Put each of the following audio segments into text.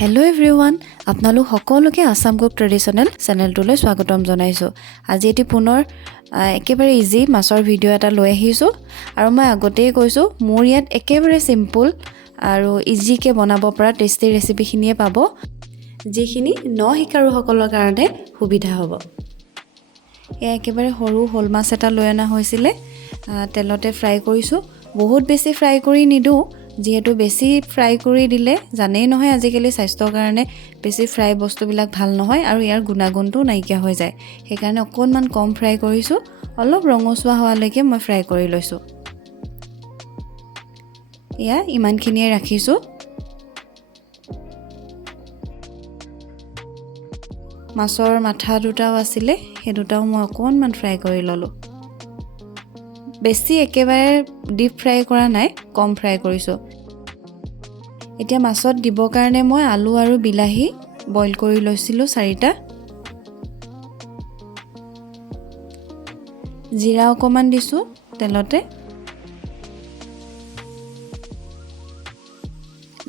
Hello' everyone, আপোনালোক সকলোকে Assam cook traditional চেনেলটোলৈ স্বাগতম জনাইছোঁ। আজি এটি পুনৰ একেবাৰে ইজি মাছৰ ভিডিঅ' এটা লৈ আহিছোঁ আৰু মই আগতেই কৈছোঁ মোৰ ইয়াত একেবাৰে সিম্পল আৰু ইজিকৈ বনাব পৰা টেষ্টি ৰেচিপিখিনিয়ে পাব, যিখিনি শিকাৰুসকলৰ কাৰণে সুবিধা হ'ব। এয়া একেবাৰে সৰু হল মাছ এটা লৈ অনা হৈছিলে, তেলতে ফ্ৰাই কৰিছোঁ। বহুত বেছি ফ্ৰাই কৰি নিদিওঁ, যিহেতু বেছি ফ্ৰাই কৰি দিলে জানেই নহয় আজিকালি স্বাস্থ্যৰ কাৰণে বেছি ফ্ৰাই বস্তুবিলাক ভাল নহয় আৰু ইয়াৰ গুণাগুণটো নাইকিয়া হৈ যায়। সেইকাৰণে অকণমান কম ফ্ৰাই কৰিছোঁ, অলপ ৰঙচুৱা হোৱালৈকে মই ফ্ৰাই কৰি লৈছোঁ। এয়া ইমানখিনিয়ে ৰাখিছোঁ। মাছৰ মাথা দুটাও আছিলে, সেই দুটাও মই অকণমান ফ্ৰাই কৰি ল'লোঁ। বেছি একেবাৰে ডিপ ফ্ৰাই কৰা নাই, কম ফ্ৰাই কৰিছোঁ। এতিয়া মাছত দিবৰ কাৰণে মই আলু আৰু বিলাহী বইল কৰি লৈছিলোঁ 4টা। জিৰা অকণমান দিছোঁ তেলতে।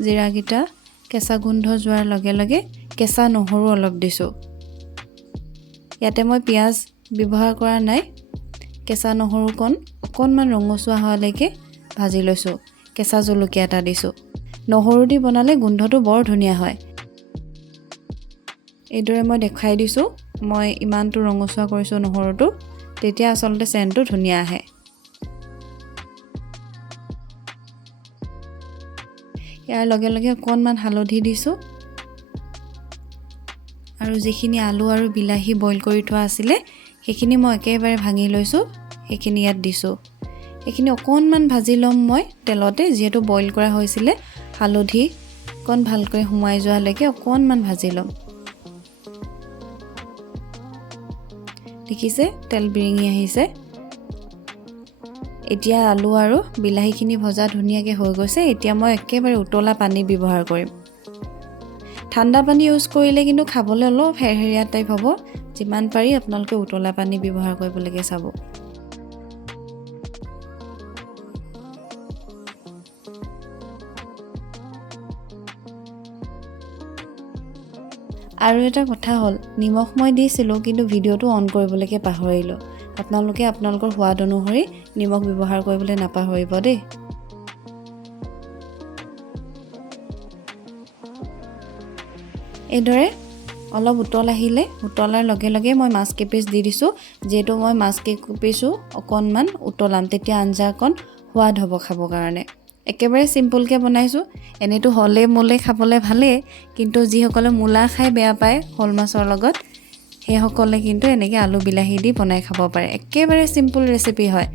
জিৰাকেইটা কেঁচা গোন্ধ যোৱাৰ লগে লগে কেঁচা নহৰু অলপ দিছোঁ। ইয়াতে মই পিঁয়াজ ব্যৱহাৰ কৰা নাই। কেঁচা নহৰুকণ অকণমান ৰঙচুৱা হোৱালৈকে ভাজি লৈছোঁ। কেঁচা জলকীয়া এটা দিছোঁ। নহৰু দি বনালে গোন্ধটো বৰ ধুনীয়া হয়। এইদৰে মই দেখাই দিছোঁ, মই ইমানটো ৰঙচুৱা কৰিছোঁ নহৰুটো, তেতিয়া আচলতে চেণ্টটো ধুনীয়া আহে। ইয়াৰ লগে লগে অকণমান হালধি দিছোঁ আৰু যিখিনি আলু আৰু বিলাহী বইল কৰি থোৱা আছিলে সেইখিনি মই একেবাৰে ভাঙি লৈছোঁ, সেইখিনি ইয়াত দিছোঁ। এইখিনি অকণমান ভাজি ল'ম মই তেলতে, যিহেতু বইল কৰা হৈছিলে। হালধি অকণ ভালকৈ সোমাই যোৱালৈকে অকণমান ভাজি ল'ম। দেখিছে তেল বিৰিঙি আহিছে। এতিয়া আলু আৰু বিলাহীখিনি ভজা ধুনীয়াকৈ হৈ গৈছে। এতিয়া মই একেবাৰে উতলা পানী ব্যৱহাৰ কৰিম। ঠাণ্ডা পানী ইউজ কৰিলে কিন্তু খাবলৈ অলপ হেৰহেৰীয়া টাইপ হ'ব। যিমান পাৰি আপোনালোকে উতলা পানী ব্যৱহাৰ কৰিবলৈকে চাব। আৰু এটা কথা হ'ল, নিমখ মই দিছিলোঁ কিন্তু ভিডিঅ'টো অন কৰিবলৈকে পাহৰিলোঁ। আপোনালোকে আপোনালোকৰ সোৱাদ অনুসৰি নিমখ ব্যৱহাৰ কৰিবলৈ নাপাহৰিব দেই। এইদৰে অলপ উতল আহিলে, উতলাৰ লগে লগে মই মাছ কেইপিচ দি দিছোঁ। যিহেতু মই মাছ কেইপিচো অকণমান উতলাম, তেতিয়া আঞ্জাকণ সোৱাদ হ'ব খাবৰ কাৰণে। একেবাৰে চিম্পুলকৈ বনাইছোঁ। এনেইতো হলে মোলে খাবলৈ ভালেই, কিন্তু যিসকলে মূলা খাই বেয়া পায় শ'ল মাছৰ লগত, সেইসকলে কিন্তু এনেকৈ আলু বিলাহী দি বনাই খাব পাৰে। একেবাৰে চিম্পুল ৰেচিপি হয়,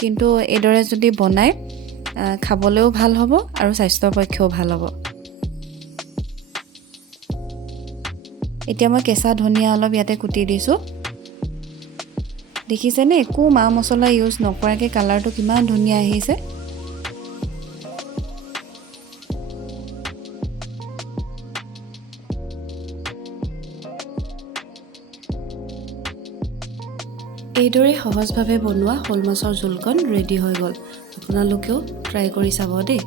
কিন্তু এইদৰে যদি বনাই খাবলৈও ভাল হ'ব আৰু স্বাস্থ্যৰ পক্ষেও ভাল হ'ব। এতিয়া মই কেঁচা ধনিয়া অলপ ইয়াতে কুটি দিছোঁ। দেখিছেনে, একো মা মছলা ইউজ নকৰাকৈ কালাৰটো কিমান ধুনীয়া আহিছে। এইদৰে সহজভাৱে বনোৱা শ'ল মাছৰ জোলকণ ৰেডি হৈ গ'ল। আপোনালোকেও ট্ৰাই কৰি চাব দেই।